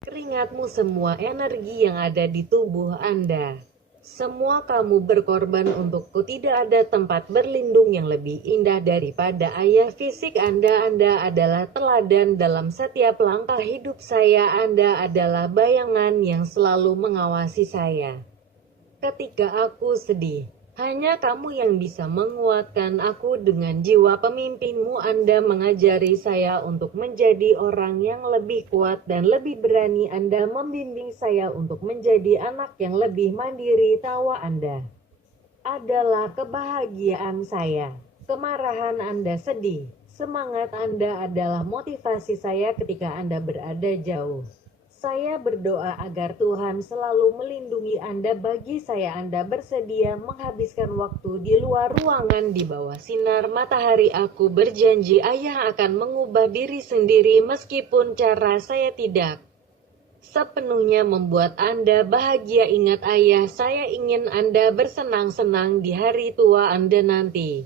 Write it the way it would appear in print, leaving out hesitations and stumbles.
Keringatmu semua energi yang ada di tubuh Anda. Semua kamu berkorban untukku. Tidak ada tempat berlindung yang lebih indah daripada ayah fisik Anda. Anda adalah teladan dalam setiap langkah hidup saya. Anda adalah bayangan yang selalu mengawasi saya. Ketika aku sedih, hanya kamu yang bisa menguatkan aku dengan jiwa pemimpinmu. Anda mengajari saya untuk menjadi orang yang lebih kuat dan lebih berani. Anda membimbing saya untuk menjadi anak yang lebih mandiri. Tawa Anda adalah kebahagiaan saya. Kemarahan Anda sedih. Semangat Anda adalah motivasi saya ketika Anda berada jauh. Saya berdoa agar Tuhan selalu melindungi Anda. Bagi saya Anda bersedia menghabiskan waktu di luar ruangan di bawah sinar matahari. Aku berjanji ayah akan mengubah diri sendiri meskipun cara saya tidak sepenuhnya membuat Anda bahagia. Ingat ayah, saya ingin Anda bersenang-senang di hari tua Anda nanti.